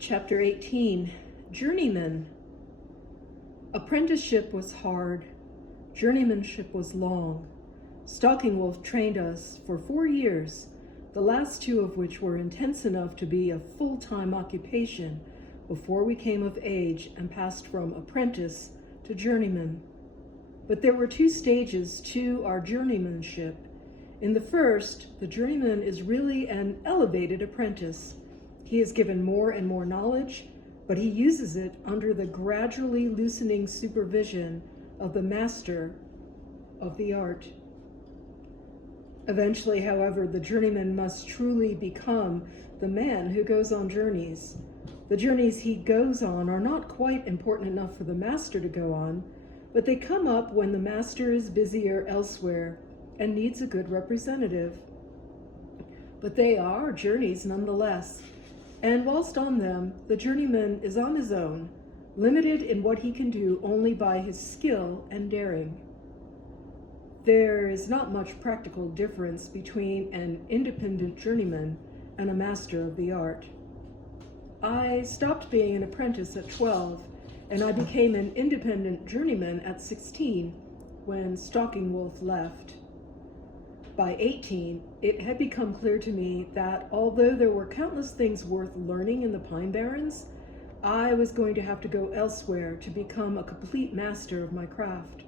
Chapter 18, Journeyman. Apprenticeship was hard. Journeymanship was long. Stalking Wolf trained us for 4 years, the last 2 of which were intense enough to be a full-time occupation before we came of age and passed from apprentice to journeyman. But there were 2 stages to our journeymanship. In the first, the journeyman is really an elevated apprentice. He is given more and more knowledge, but he uses it under the gradually loosening supervision of the master of the art. Eventually, however, the journeyman must truly become the man who goes on journeys. The journeys he goes on are not quite important enough for the master to go on, but they come up when the master is busier elsewhere and needs a good representative. But they are journeys nonetheless. And whilst on them, the journeyman is on his own, limited in what he can do only by his skill and daring. There is not much practical difference between an independent journeyman and a master of the art. I stopped being an apprentice at 12, and I became an independent journeyman at 16 when Stalking Wolf left. By 18, it had become clear to me that although there were countless things worth learning in the Pine Barrens, I was going to have to go elsewhere to become a complete master of my craft.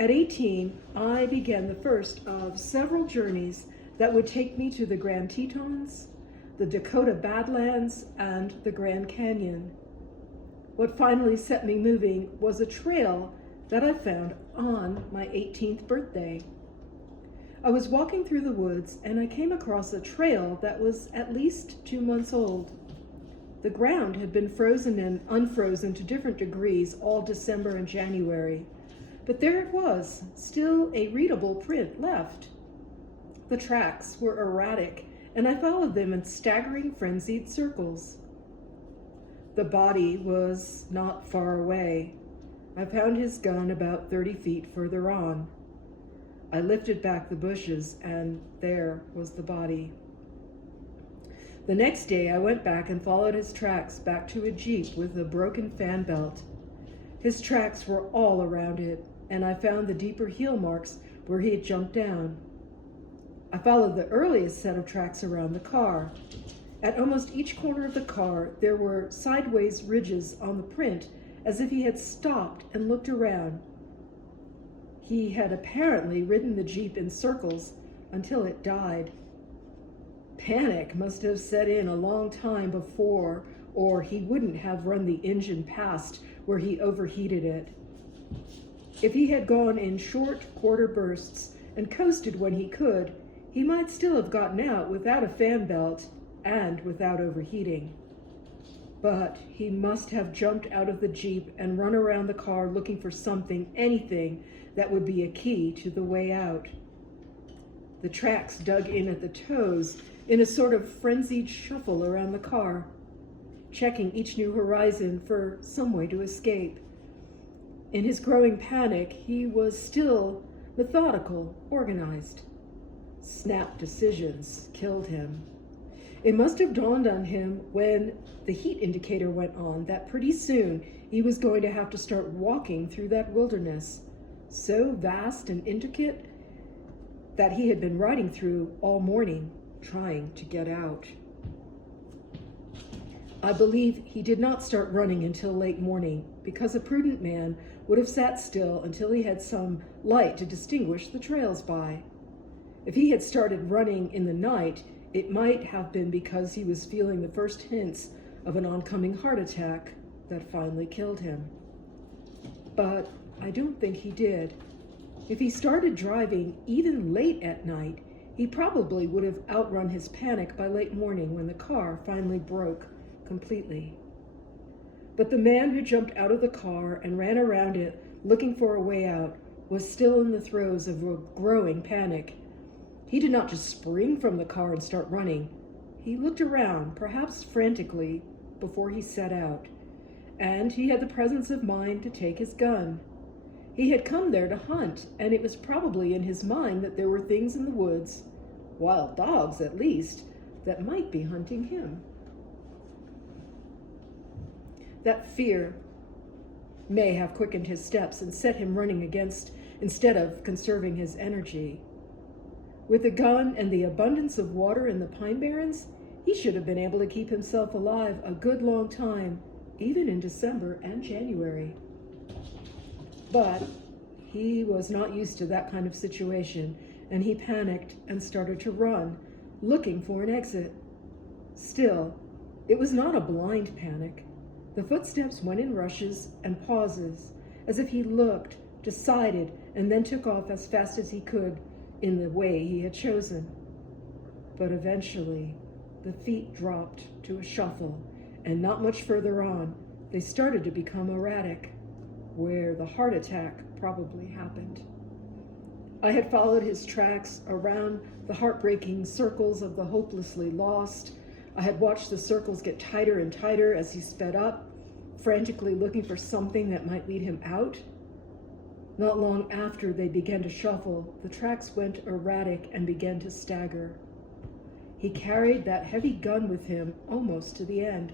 At 18, I began the first of several journeys that would take me to the Grand Tetons, the Dakota Badlands, and the Grand Canyon. What finally set me moving was a trail that I found on my 18th birthday. I was walking through the woods and I came across a trail that was at least 2 months old. The ground had been frozen and unfrozen to different degrees all December and January, but there it was, still a readable print left. The tracks were erratic and I followed them in staggering, frenzied circles. The body was not far away. I found his gun about 30 feet further on. I lifted back the bushes, and there was the body. The next day, I went back and followed his tracks back to a Jeep with a broken fan belt. His tracks were all around it, and I found the deeper heel marks where he had jumped down. I followed the earliest set of tracks around the car. At almost each corner of the car, there were sideways ridges on the print, as if he had stopped and looked around. He had apparently ridden the Jeep in circles until it died. Panic must have set in a long time before, or he wouldn't have run the engine past where he overheated it. If he had gone in short quarter bursts and coasted when he could, he might still have gotten out without a fan belt and without overheating. But he must have jumped out of the Jeep and run around the car looking for something, anything, that would be a key to the way out. The tracks dug in at the toes in a sort of frenzied shuffle around the car, checking each new horizon for some way to escape. In his growing panic, he was still methodical, organized. Snap decisions killed him. It must have dawned on him when the heat indicator went on that pretty soon he was going to have to start walking through that wilderness, so vast and intricate that he had been riding through all morning, trying to get out. I believe he did not start running until late morning, because a prudent man would have sat still until he had some light to distinguish the trails by. If he had started running in the night, it might have been because he was feeling the first hints of an oncoming heart attack that finally killed him. But I don't think he did. If he started driving even late at night, he probably would have outrun his panic by late morning when the car finally broke completely. But the man who jumped out of the car and ran around it looking for a way out was still in the throes of a growing panic. He did not just spring from the car and start running. He looked around, perhaps frantically, before he set out, and he had the presence of mind to take his gun. He had come there to hunt, and it was probably in his mind that there were things in the woods, wild dogs at least, that might be hunting him. That fear may have quickened his steps and set him running instead of conserving his energy. With a gun and the abundance of water in the Pine Barrens, he should have been able to keep himself alive a good long time, even in December and January. But he was not used to that kind of situation, and he panicked and started to run, looking for an exit. Still, it was not a blind panic. The footsteps went in rushes and pauses, as if he looked, decided, and then took off as fast as he could in the way he had chosen. But eventually, the feet dropped to a shuffle, and not much further on, they started to become erratic, where the heart attack probably happened. I had followed his tracks around the heartbreaking circles of the hopelessly lost. I had watched the circles get tighter and tighter as he sped up, frantically looking for something that might lead him out. Not long after they began to shuffle, the tracks went erratic and began to stagger. He carried that heavy gun with him almost to the end.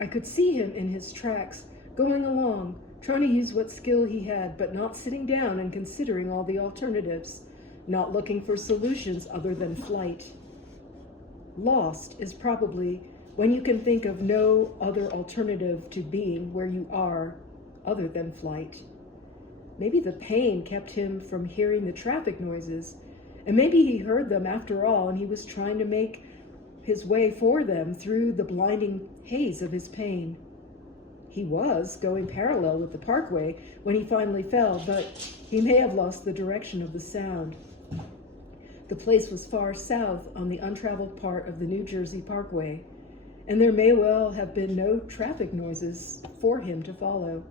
I could see him in his tracks, going along, trying to use what skill he had, but not sitting down and considering all the alternatives, not looking for solutions other than flight. Lost is probably when you can think of no other alternative to being where you are other than flight. Maybe the pain kept him from hearing the traffic noises, and maybe he heard them after all, and he was trying to make his way for them through the blinding haze of his pain. He was going parallel with the parkway when he finally fell, but he may have lost the direction of the sound. The place was far south on the untraveled part of the New Jersey Parkway, and there may well have been no traffic noises for him to follow.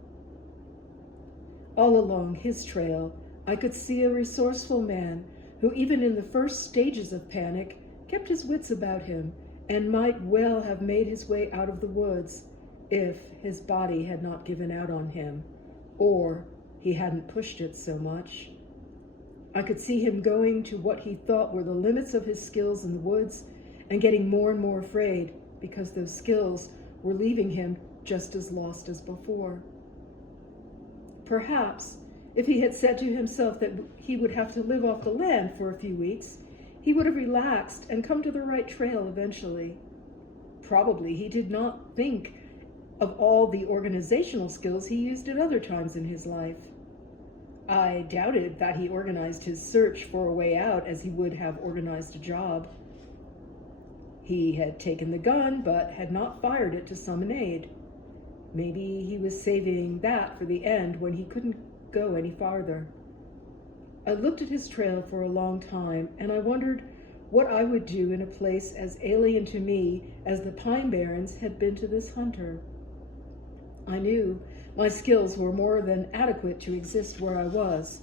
All along his trail, I could see a resourceful man who, even in the first stages of panic, kept his wits about him and might well have made his way out of the woods if his body had not given out on him, or he hadn't pushed it so much. I could see him going to what he thought were the limits of his skills in the woods and getting more and more afraid because those skills were leaving him just as lost as before. Perhaps, if he had said to himself that he would have to live off the land for a few weeks, he would have relaxed and come to the right trail eventually. Probably he did not think of all the organizational skills he used at other times in his life. I doubted that he organized his search for a way out as he would have organized a job. He had taken the gun, but had not fired it to summon aid. Maybe he was saving that for the end when he couldn't go any farther. I looked at his trail for a long time, and I wondered what I would do in a place as alien to me as the Pine Barrens had been to this hunter. I knew my skills were more than adequate to exist where I was.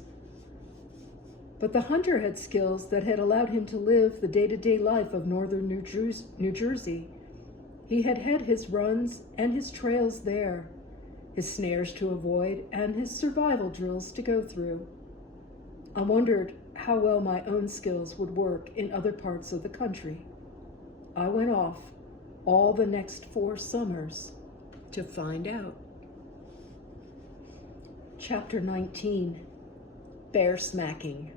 But the hunter had skills that had allowed him to live the day-to-day life of northern New Jersey. He had had his runs and his trails there, his snares to avoid, and his survival drills to go through. I wondered how well my own skills would work in other parts of the country. I went off all the next 4 summers to find out. Chapter 19, Bear Smacking.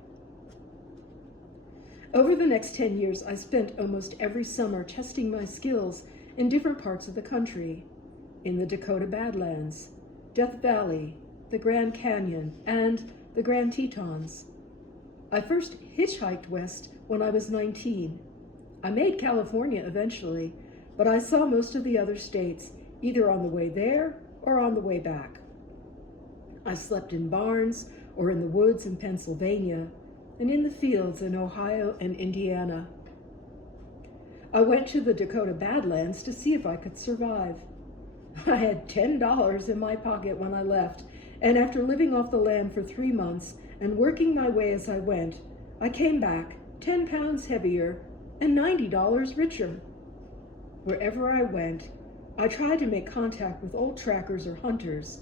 Over the next 10 years, I spent almost every summer testing my skills in different parts of the country, in the Dakota Badlands, Death Valley, the Grand Canyon, and the Grand Tetons. I first hitchhiked west when I was 19. I made California eventually, but I saw most of the other states either on the way there or on the way back. I slept in barns or in the woods in Pennsylvania and in the fields in Ohio and Indiana. I went to the Dakota Badlands to see if I could survive. I had $10 in my pocket when I left, and after living off the land for 3 months and working my way as I went, I came back 10 pounds heavier and $90 richer. Wherever I went, I tried to make contact with old trackers or hunters,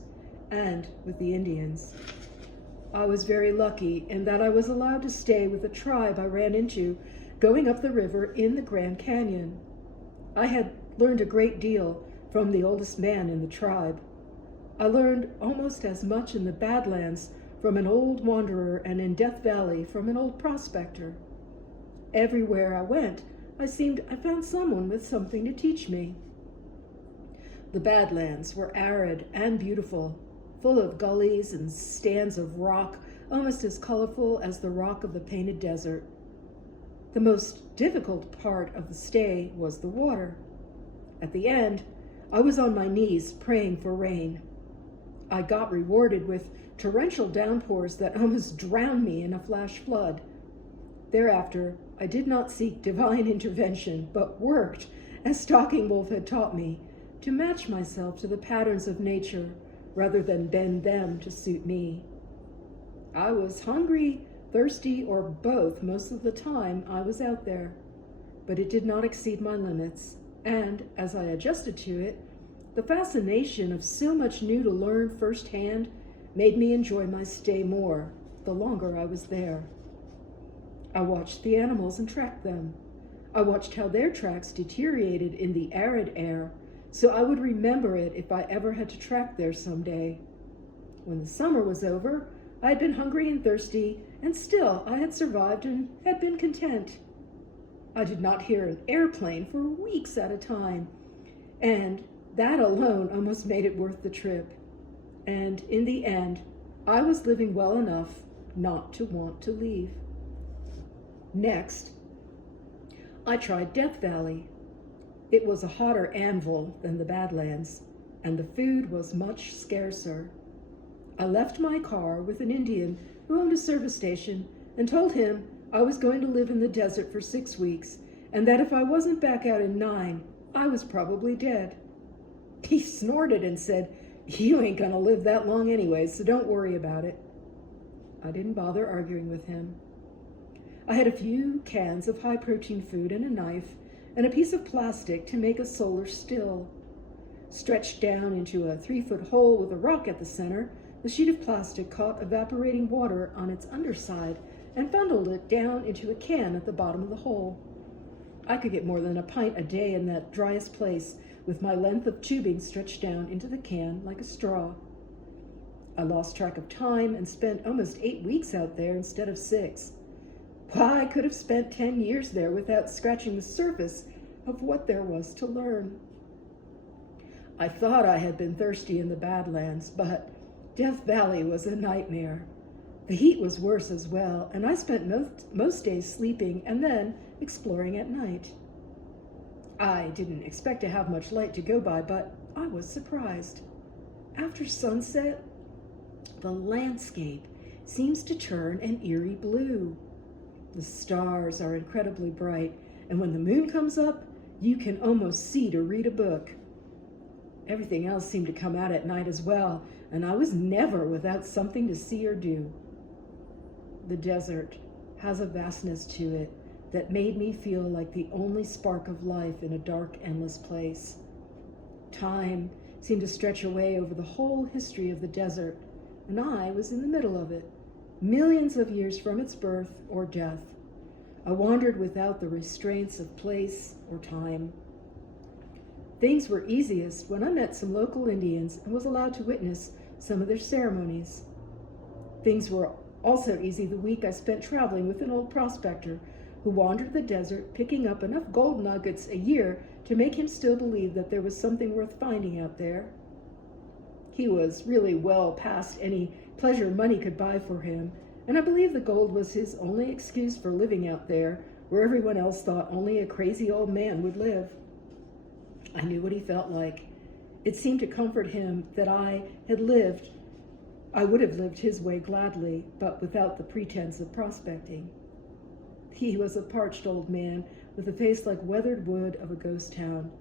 and with the Indians. I was very lucky in that I was allowed to stay with a tribe I ran into going up the river in the Grand Canyon. I had learned a great deal from the oldest man in the tribe. I learned almost as much in the Badlands from an old wanderer and in Death Valley from an old prospector. Everywhere I went, I found someone with something to teach me. The Badlands were arid and beautiful, full of gullies and stands of rock almost as colorful as the rock of the Painted Desert. The most difficult part of the stay was the water. At the end, I was on my knees praying for rain. I got rewarded with torrential downpours that almost drowned me in a flash flood. Thereafter, I did not seek divine intervention, but worked, as Stalking Wolf had taught me, to match myself to the patterns of nature rather than bend them to suit me. I was hungry, thirsty, or both most of the time I was out there, but it did not exceed my limits, and as I adjusted to it, the fascination of so much new to learn firsthand made me enjoy my stay more the longer I was there. I watched the animals and tracked them. I watched how their tracks deteriorated in the arid air, so I would remember it if I ever had to track there someday. When the summer was over, I had been hungry and thirsty, and still I had survived and had been content. I did not hear an airplane for weeks at a time, and that alone almost made it worth the trip. And in the end, I was living well enough not to want to leave. Next, I tried Death Valley. It was a hotter anvil than the Badlands, and the food was much scarcer. I left my car with an Indian who owned a service station and told him I was going to live in the desert for 6 weeks, and that if I wasn't back out in 9, I was probably dead. He snorted and said, "You ain't gonna live that long anyway, so don't worry about it." I didn't bother arguing with him. I had a few cans of high-protein food and a knife and a piece of plastic to make a solar still. Stretched down into a 3-foot hole with a rock at the center, the sheet of plastic caught evaporating water on its underside and funneled it down into a can at the bottom of the hole. I could get more than a pint a day in that driest place, with my length of tubing stretched down into the can like a straw. I lost track of time and spent almost 8 weeks out there instead of 6. Why, I could have spent 10 years there without scratching the surface of what there was to learn. I thought I had been thirsty in the Badlands, but Death Valley was a nightmare. The heat was worse as well, and I spent most days sleeping and then exploring at night. I didn't expect to have much light to go by, but I was surprised. After sunset, the landscape seems to turn an eerie blue. The stars are incredibly bright, and when the moon comes up, you can almost see to read a book. Everything else seemed to come out at night as well, and I was never without something to see or do. The desert has a vastness to it that made me feel like the only spark of life in a dark, endless place. Time seemed to stretch away over the whole history of the desert, and I was in the middle of it, millions of years from its birth or death. I wandered without the restraints of place or time. Things were easiest when I met some local Indians and was allowed to witness some of their ceremonies. Things were also easy the week I spent traveling with an old prospector who wandered the desert, picking up enough gold nuggets a year to make him still believe that there was something worth finding out there. He was really well past any pleasure money could buy for him, and I believe the gold was his only excuse for living out there, where everyone else thought only a crazy old man would live. I knew what he felt like. It seemed to comfort him that I would have lived his way gladly, but without the pretense of prospecting. He was a parched old man with a face like weathered wood of a ghost town,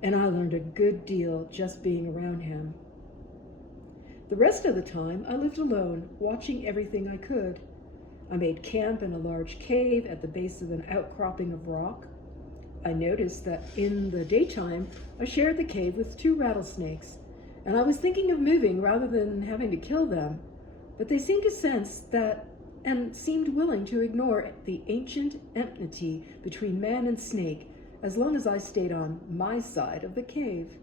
and I learned a good deal just being around him. The rest of the time, I lived alone, watching everything I could. I made camp in a large cave at the base of an outcropping of rock. I noticed that in the daytime, I shared the cave with 2 rattlesnakes, and I was thinking of moving rather than having to kill them, but they seemed to sense that and seemed willing to ignore the ancient enmity between man and snake as long as I stayed on my side of the cave.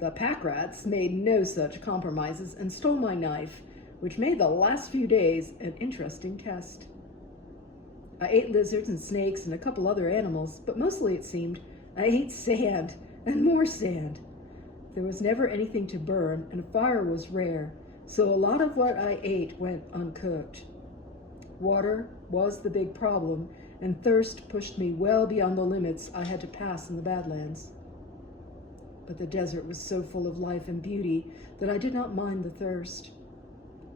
The pack rats made no such compromises and stole my knife, which made the last few days an interesting test. I ate lizards and snakes and a couple other animals, but mostly, it seemed, I ate sand and more sand. There was never anything to burn, and fire was rare, so a lot of what I ate went uncooked. Water was the big problem, and thirst pushed me well beyond the limits I had to pass in the Badlands. But the desert was so full of life and beauty that I did not mind the thirst.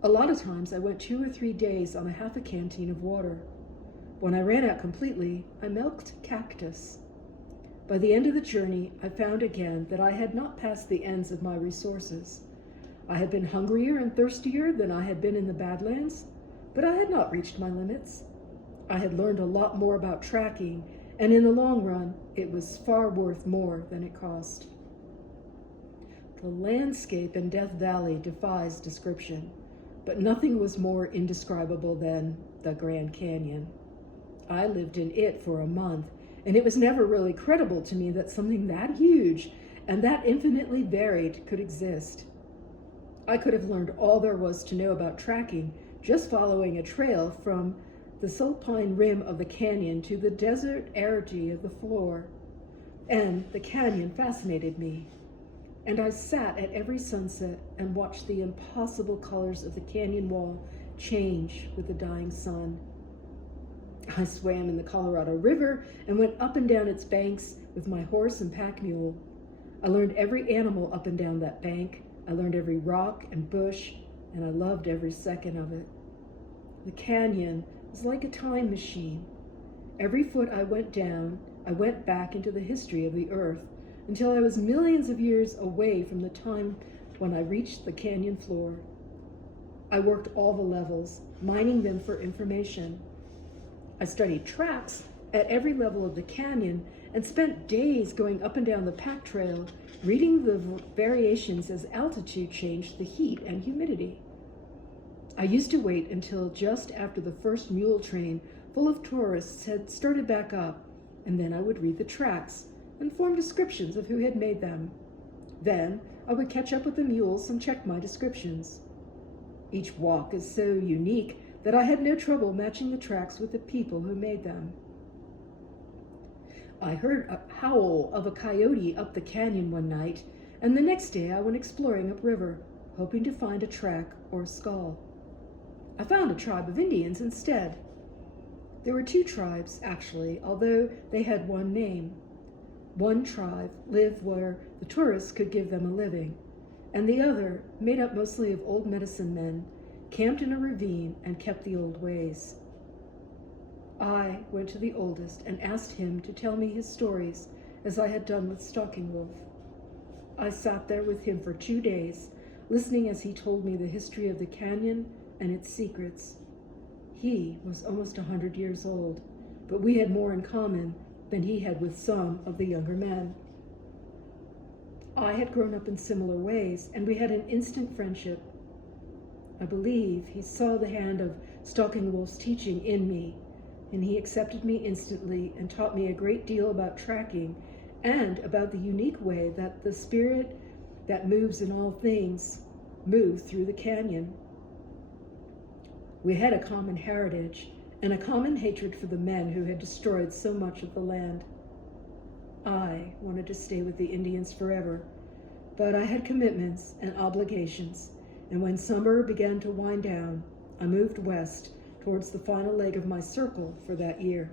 A lot of times I went 2 or 3 days on a half a canteen of water. When I ran out completely, I milked cactus. By the end of the journey, I found again that I had not passed the ends of my resources. I had been hungrier and thirstier than I had been in the Badlands, but I had not reached my limits. I had learned a lot more about tracking, and in the long run, it was far worth more than it cost. The landscape in Death Valley defies description, but nothing was more indescribable than the Grand Canyon. I lived in it for a month, and it was never really credible to me that something that huge and that infinitely varied could exist. I could have learned all there was to know about tracking just following a trail from the sulpine rim of the canyon to the desert aridity of the floor. And the canyon fascinated me. And I sat at every sunset and watched the impossible colors of the canyon wall change with the dying sun. I swam in the Colorado River and went up and down its banks with my horse and pack mule. I learned every animal up and down that bank. I learned every rock and bush, and I loved every second of it. The canyon was like a time machine. Every foot I went down, I went back into the history of the earth until I was millions of years away from the time when I reached the canyon floor. I worked all the levels, mining them for information. I studied tracks at every level of the canyon and spent days going up and down the pack trail, reading the variations as altitude changed the heat and humidity. I used to wait until just after the first mule train full of tourists had started back up, and then I would read the tracks and form descriptions of who had made them. Then I would catch up with the mules and check my descriptions. Each walk is so unique that I had no trouble matching the tracks with the people who made them. I heard a howl of a coyote up the canyon one night, and the next day I went exploring upriver, hoping to find a track or a skull. I found a tribe of Indians instead. There were 2 tribes, actually, although they had one name. One tribe lived where the tourists could give them a living, and the other, made up mostly of old medicine men, camped in a ravine and kept the old ways. I went to the oldest and asked him to tell me his stories, as I had done with Stalking Wolf. I sat there with him for 2 days, listening as he told me the history of the canyon and its secrets. He was almost 100 years old, but we had more in common than he had with some of the younger men. I had grown up in similar ways, and we had an instant friendship. I believe he saw the hand of Stalking Wolf's teaching in me, and he accepted me instantly and taught me a great deal about tracking and about the unique way that the spirit that moves in all things moved through the canyon. We had a common heritage and a common hatred for the men who had destroyed so much of the land. I wanted to stay with the Indians forever, but I had commitments and obligations, and when summer began to wind down, I moved west towards the final leg of my circle for that year.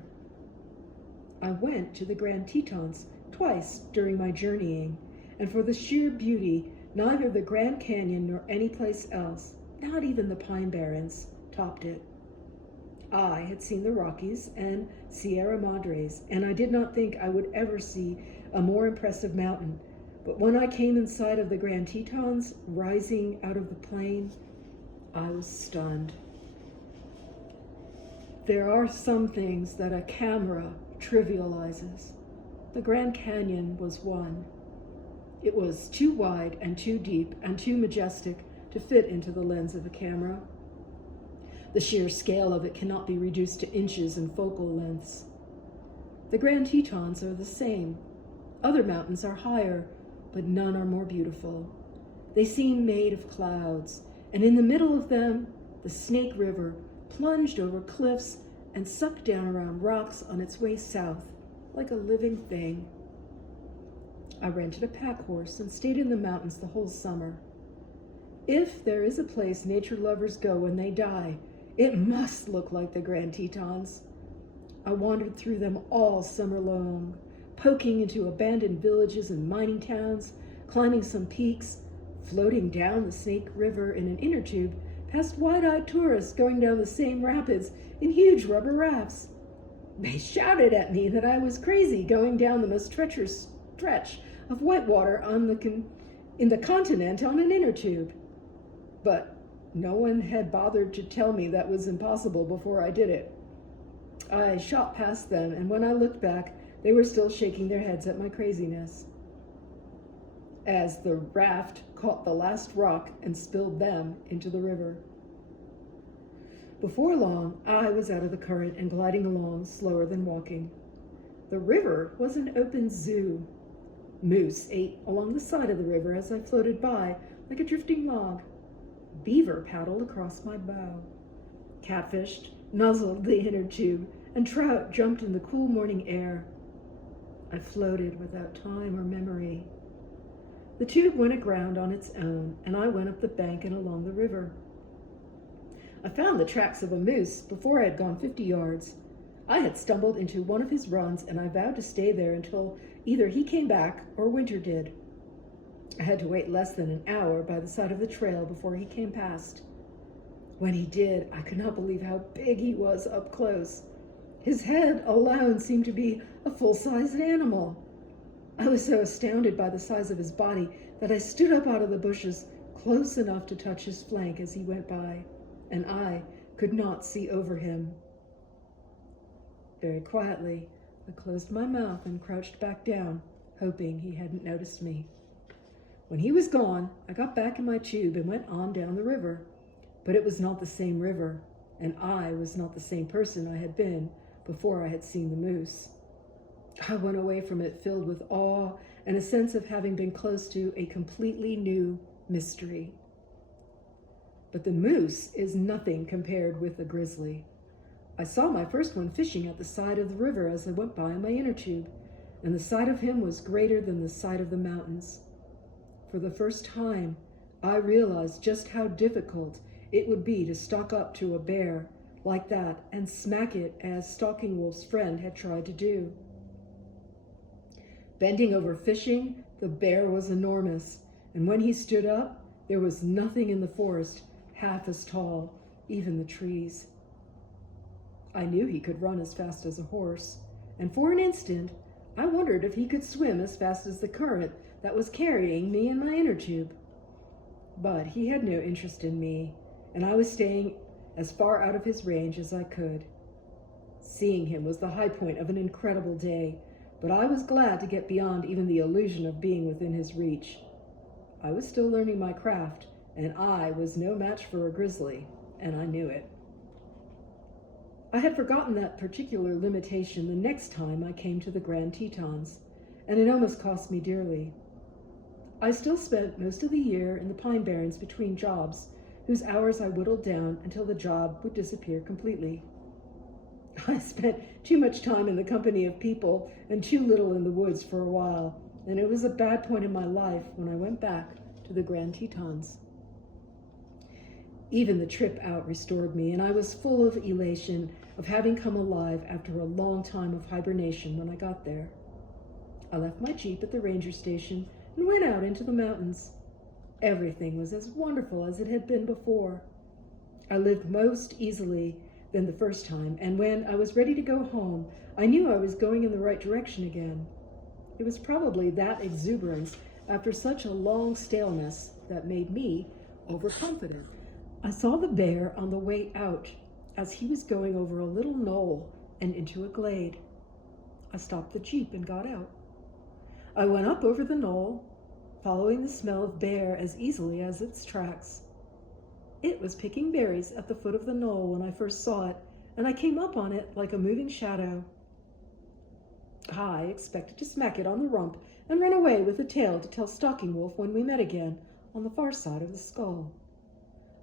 I went to the Grand Tetons twice during my journeying, and for the sheer beauty, neither the Grand Canyon nor any place else, not even the Pine Barrens, topped it. I had seen the Rockies and Sierra Madres, and I did not think I would ever see a more impressive mountain. But when I came in sight of the Grand Tetons rising out of the plain, I was stunned. There are some things that a camera trivializes. The Grand Canyon was one. It was too wide and too deep and too majestic to fit into the lens of a camera. The sheer scale of it cannot be reduced to inches and focal lengths. The Grand Tetons are the same. Other mountains are higher, but none are more beautiful. They seem made of clouds, and in the middle of them, the Snake River plunged over cliffs and sucked down around rocks on its way south, like a living thing. I rented a pack horse and stayed in the mountains the whole summer. If there is a place nature lovers go when they die, it must look like the Grand Tetons. I wandered through them all summer long, poking into abandoned villages and mining towns, climbing some peaks, floating down the Snake River in an inner tube past wide-eyed tourists going down the same rapids in huge rubber rafts. They shouted at me that I was crazy going down the most treacherous stretch of whitewater in the continent on an inner tube. But no one had bothered to tell me that was impossible before I did it. I shot past them, and when I looked back, they were still shaking their heads at my craziness. As the raft caught the last rock and spilled them into the river. Before long, I was out of the current and gliding along slower than walking. The river was an open zoo. Moose ate along the side of the river as I floated by like a drifting log. Beaver paddled across my bow. Catfish nuzzled the inner tube, and trout jumped in the cool morning air. I floated without time or memory. The tube went aground on its own, and I went up the bank and along the river. I found the tracks of a moose before I had gone 50 yards. I had stumbled into one of his runs, and I vowed to stay there until either he came back or winter did. I had to wait less than an hour by the side of the trail before he came past. When he did, I could not believe how big he was up close. His head alone seemed to be a full-sized animal. I was so astounded by the size of his body that I stood up out of the bushes close enough to touch his flank as he went by, and I could not see over him. Very quietly, I closed my mouth and crouched back down, hoping he hadn't noticed me. When he was gone, I got back in my tube and went on down the river. But it was not the same river, and I was not the same person I had been before I had seen the moose. I went away from it filled with awe and a sense of having been close to a completely new mystery. But the moose is nothing compared with the grizzly. I saw my first one fishing at the side of the river as I went by in my inner tube, and the sight of him was greater than the sight of the mountains. For the first time, I realized just how difficult it would be to stalk up to a bear like that and smack it as Stalking Wolf's friend had tried to do. Bending over fishing, the bear was enormous, and when he stood up, there was nothing in the forest half as tall, even the trees. I knew he could run as fast as a horse, and for an instant, I wondered if he could swim as fast as the current that was carrying me in my inner tube. But he had no interest in me, and I was staying as far out of his range as I could. Seeing him was the high point of an incredible day, but I was glad to get beyond even the illusion of being within his reach. I was still learning my craft, and I was no match for a grizzly, and I knew it. I had forgotten that particular limitation the next time I came to the Grand Tetons, and it almost cost me dearly. I still spent most of the year in the Pine Barrens between jobs, whose hours I whittled down until the job would disappear completely. I spent too much time in the company of people and too little in the woods for a while, and it was a bad point in my life when I went back to the Grand Tetons. Even the trip out restored me, and I was full of elation of having come alive after a long time of hibernation when I got there. I left my Jeep at the ranger station and went out into the mountains. Everything was as wonderful as it had been before. I lived most easily than the first time, and when I was ready to go home, I knew I was going in the right direction again. It was probably that exuberance after such a long staleness that made me overconfident. I saw the bear on the way out as he was going over a little knoll and into a glade. I stopped the Jeep and got out. I went up over the knoll, following the smell of bear as easily as its tracks. It was picking berries at the foot of the knoll when I first saw it, and I came up on it like a moving shadow. I expected to smack it on the rump and run away with the tail to tell Stalking Wolf when we met again on the far side of the skull.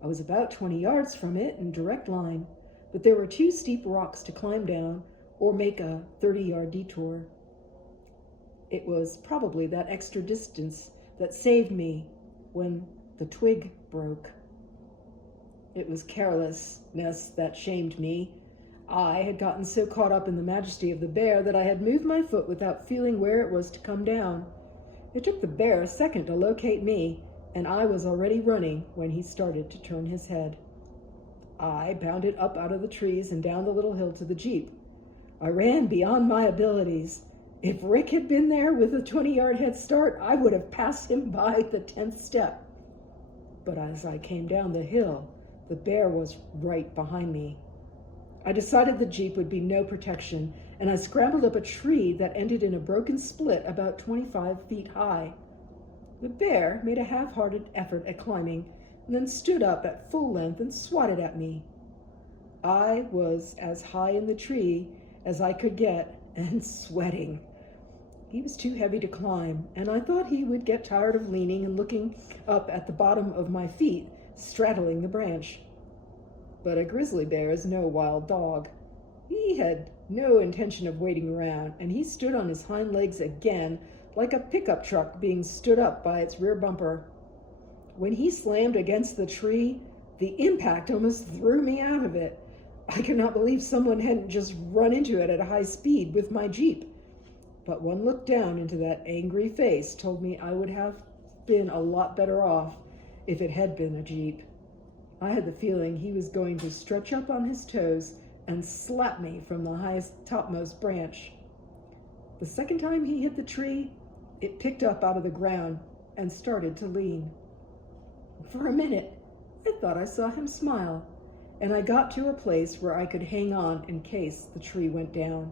I was about 20 yards from it in direct line, but there were 2 steep rocks to climb down or make a 30-yard detour. It was probably that extra distance that saved me when the twig broke. It was carelessness that shamed me. I had gotten so caught up in the majesty of the bear that I had moved my foot without feeling where it was to come down. It took the bear a second to locate me, and I was already running when he started to turn his head. I bounded up out of the trees and down the little hill to the Jeep. I ran beyond my abilities. If Rick had been there with a 20-yard head start, I would have passed him by the 10th step. But as I came down the hill, the bear was right behind me. I decided the Jeep would be no protection, and I scrambled up a tree that ended in a broken split about 25 feet high. The bear made a half-hearted effort at climbing, and then stood up at full length and swatted at me. I was as high in the tree as I could get and sweating. He was too heavy to climb, and I thought he would get tired of leaning and looking up at the bottom of my feet, straddling the branch. But a grizzly bear is no wild dog. He had no intention of waiting around, and he stood on his hind legs again, like a pickup truck being stood up by its rear bumper. When he slammed against the tree, the impact almost threw me out of it. I could not believe someone hadn't just run into it at a high speed with my Jeep. But one look down into that angry face told me I would have been a lot better off if it had been a Jeep. I had the feeling he was going to stretch up on his toes and slap me from the highest topmost branch. The second time he hit the tree, it picked up out of the ground and started to lean. For a minute, I thought I saw him smile, and I got to a place where I could hang on in case the tree went down.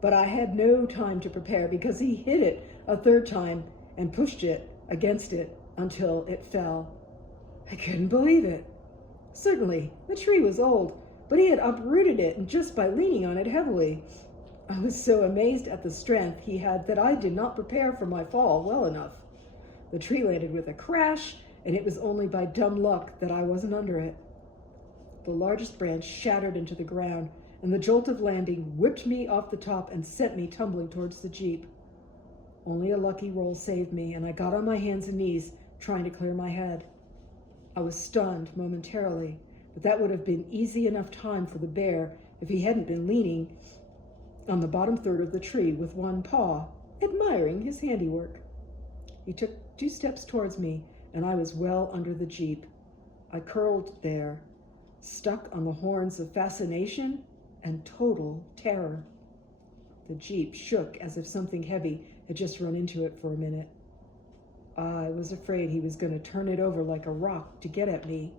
But I had no time to prepare because he hit it a third time and pushed it against it until it fell. I couldn't believe it. Certainly, the tree was old, but he had uprooted it just by leaning on it heavily. I was so amazed at the strength he had that I did not prepare for my fall well enough. The tree landed with a crash, and it was only by dumb luck that I wasn't under it. The largest branch shattered into the ground, and the jolt of landing whipped me off the top and sent me tumbling towards the Jeep. Only a lucky roll saved me, and I got on my hands and knees, trying to clear my head. I was stunned momentarily, but that would have been easy enough time for the bear if he hadn't been leaning on the bottom third of the tree with one paw, admiring his handiwork. He took 2 steps towards me, and I was well under the Jeep. I curled there, stuck on the horns of fascination and total terror. The Jeep shook as if something heavy had just run into it for a minute. I was afraid he was going to turn it over like a rock to get at me,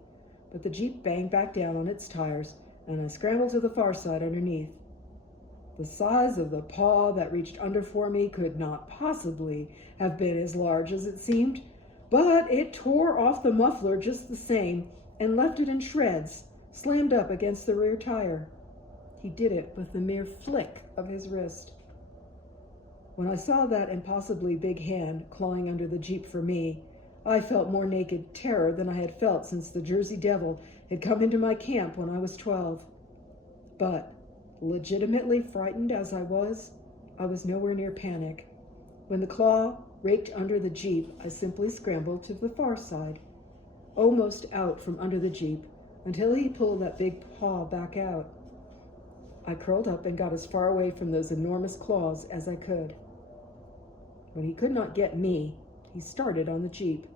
but the Jeep banged back down on its tires, and I scrambled to the far side underneath. The size of the paw that reached under for me could not possibly have been as large as it seemed, but it tore off the muffler just the same and left it in shreds, slammed up against the rear tire. He did it with the mere flick of his wrist. When I saw that impossibly big hand clawing under the Jeep for me, I felt more naked terror than I had felt since the Jersey Devil had come into my camp when I was 12. But, legitimately frightened as I was nowhere near panic. When the claw raked under the Jeep, I simply scrambled to the far side, almost out from under the Jeep, until he pulled that big paw back out. I curled up and got as far away from those enormous claws as I could. When he could not get me, he started on the Jeep.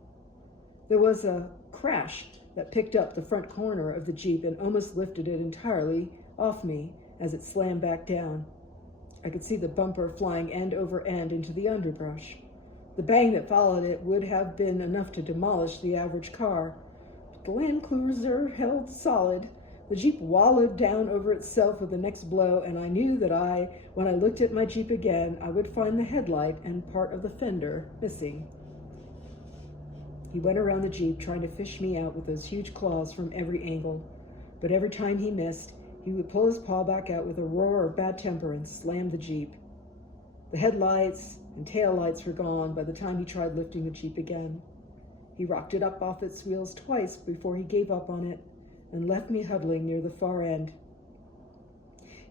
There was a crash that picked up the front corner of the Jeep and almost lifted it entirely off me as it slammed back down. I could see the bumper flying end over end into the underbrush. The bang that followed it would have been enough to demolish the average car, but the Land Cruiser held solid. The Jeep wallowed down over itself with the next blow, and I knew that when I looked at my Jeep again, I would find the headlight and part of the fender missing. He went around the Jeep trying to fish me out with those huge claws from every angle, but every time he missed, he would pull his paw back out with a roar of bad temper and slam the Jeep. The headlights and taillights were gone by the time he tried lifting the Jeep again. He rocked it up off its wheels twice before he gave up on it and left me huddling near the far end.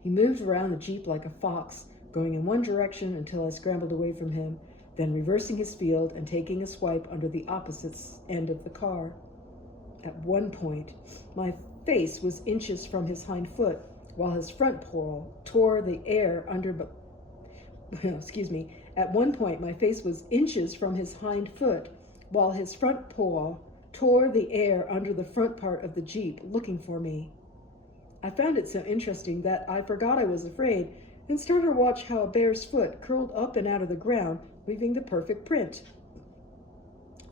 He moved around the Jeep like a fox, going in one direction until I scrambled away from him, then reversing his field and taking a swipe under the opposite end of the car. At one point, my face was inches from his hind foot, while his front paw tore the air under. At one point, my face was inches from his hind foot, while his front paw tore the air under the front part of the Jeep, looking for me. I found it so interesting that I forgot I was afraid and started to watch how a bear's foot curled up and out of the ground, leaving the perfect print.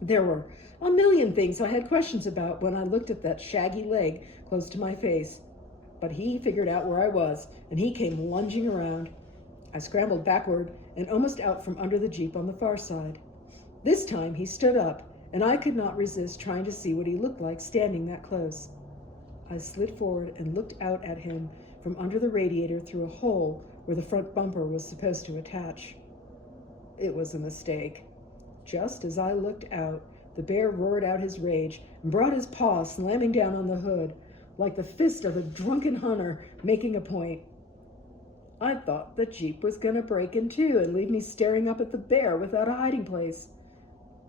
There were a million things I had questions about when I looked at that shaggy leg close to my face, but he figured out where I was, and he came lunging around. I scrambled backward and almost out from under the Jeep on the far side. This time he stood up, and I could not resist trying to see what he looked like standing that close. I slid forward and looked out at him from under the radiator through a hole where the front bumper was supposed to attach. It was a mistake. Just as I looked out, the bear roared out his rage and brought his paw slamming down on the hood, like the fist of a drunken hunter making a point. I thought the Jeep was going to break in two and leave me staring up at the bear without a hiding place.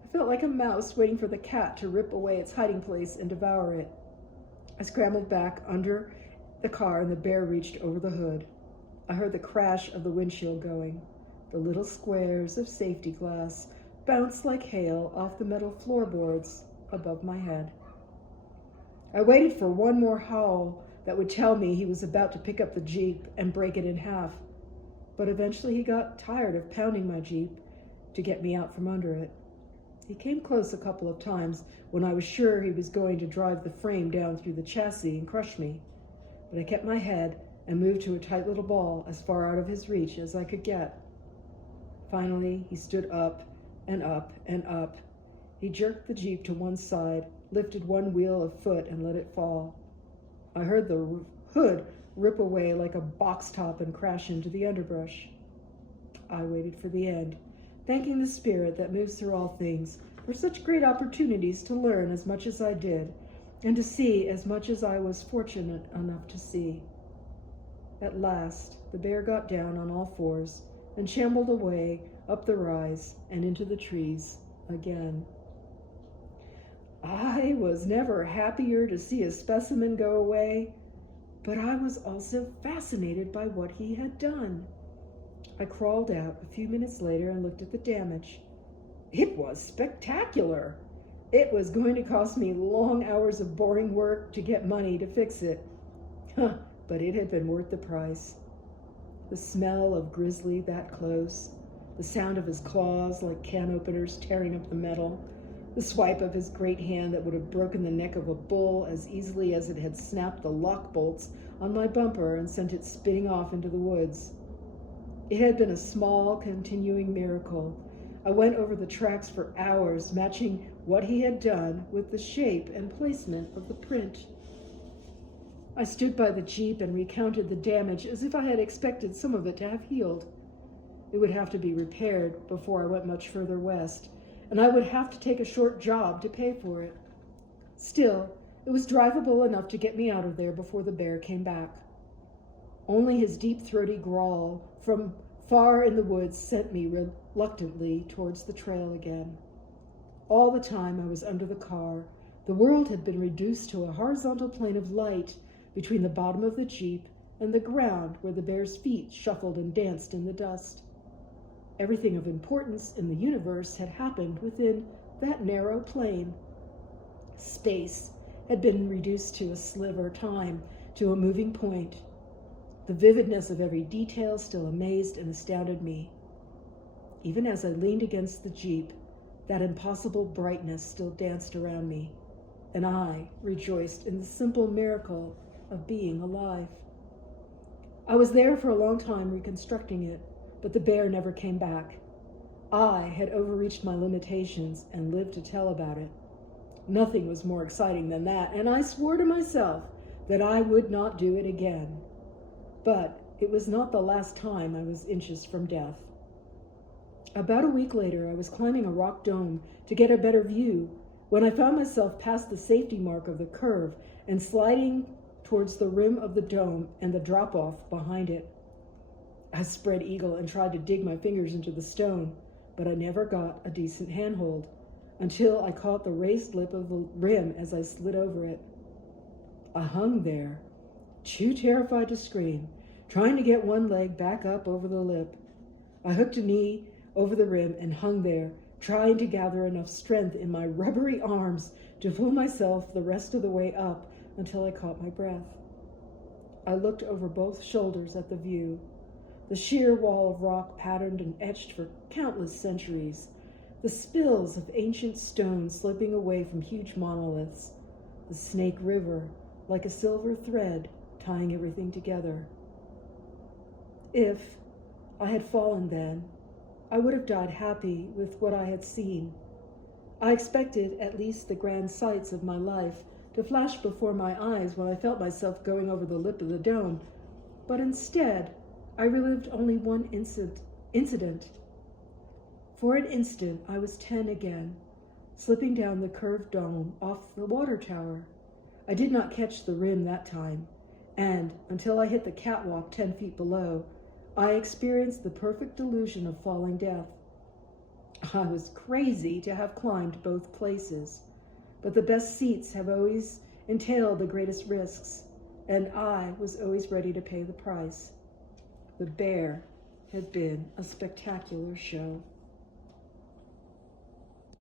I felt like a mouse waiting for the cat to rip away its hiding place and devour it. I scrambled back under the car and the bear reached over the hood. I heard the crash of the windshield going. The little squares of safety glass bounced like hail off the metal floorboards above my head. I waited for one more howl that would tell me he was about to pick up the Jeep and break it in half, but eventually he got tired of pounding my Jeep to get me out from under it. He came close a couple of times when I was sure he was going to drive the frame down through the chassis and crush me, but I kept my head and moved to a tight little ball as far out of his reach as I could get. Finally, he stood up and up and up. He jerked the Jeep to one side, lifted one wheel a foot, and let it fall. I heard the hood rip away like a box top and crash into the underbrush. I waited for the end, thanking the Spirit that moves through all things for such great opportunities to learn as much as I did, and to see as much as I was fortunate enough to see. At last, the bear got down on all fours and shambled away up the rise and into the trees again. I was never happier to see a specimen go away, but I was also fascinated by what he had done. I crawled out a few minutes later and looked at the damage. It was spectacular. It was going to cost me long hours of boring work to get money to fix it. But it had been worth the price. The smell of grizzly that close, the sound of his claws like can openers tearing up the metal, the swipe of his great hand that would have broken the neck of a bull as easily as it had snapped the lock bolts on my bumper and sent it spinning off into the woods. It had been a small, continuing miracle. I went over the tracks for hours, matching what he had done with the shape and placement of the print. I stood by the Jeep and recounted the damage as if I had expected some of it to have healed. It would have to be repaired before I went much further west, and I would have to take a short job to pay for it. Still, it was drivable enough to get me out of there before the bear came back. Only his deep, throaty growl from far in the woods sent me reluctantly towards the trail again. All the time I was under the car, the world had been reduced to a horizontal plane of light between the bottom of the Jeep and the ground where the bear's feet shuffled and danced in the dust. Everything of importance in the universe had happened within that narrow plane. Space had been reduced to a sliver, time to a moving point. The vividness of every detail still amazed and astounded me. Even as I leaned against the Jeep, that impossible brightness still danced around me, and I rejoiced in the simple miracle of being alive. I was there for a long time reconstructing it, but the bear never came back. I had overreached my limitations and lived to tell about it. Nothing was more exciting than that, and I swore to myself that I would not do it again. But it was not the last time I was inches from death. About a week later, I was climbing a rock dome to get a better view when I found myself past the safety mark of the curve and sliding towards the rim of the dome and the drop-off behind it. I spread eagle and tried to dig my fingers into the stone, but I never got a decent handhold until I caught the raised lip of the rim as I slid over it. I hung there, too terrified to scream, trying to get one leg back up over the lip. I hooked a knee over the rim and hung there, trying to gather enough strength in my rubbery arms to pull myself the rest of the way up until I caught my breath. I looked over both shoulders at the view. The sheer wall of rock patterned and etched for countless centuries. The spills of ancient stone slipping away from huge monoliths. The Snake River, like a silver thread, tying everything together. If I had fallen then, I would have died happy with what I had seen. I expected at least the grand sights of my life to flash before my eyes when I felt myself going over the lip of the dome, but instead, I relived only one incident. For an instant, I was 10 again, slipping down the curved dome off the water tower. I did not catch the rim that time, and until I hit the catwalk 10 feet below, I experienced the perfect illusion of falling death. I was crazy to have climbed both places, but the best seats have always entailed the greatest risks, and I was always ready to pay the price. The bear had been a spectacular show.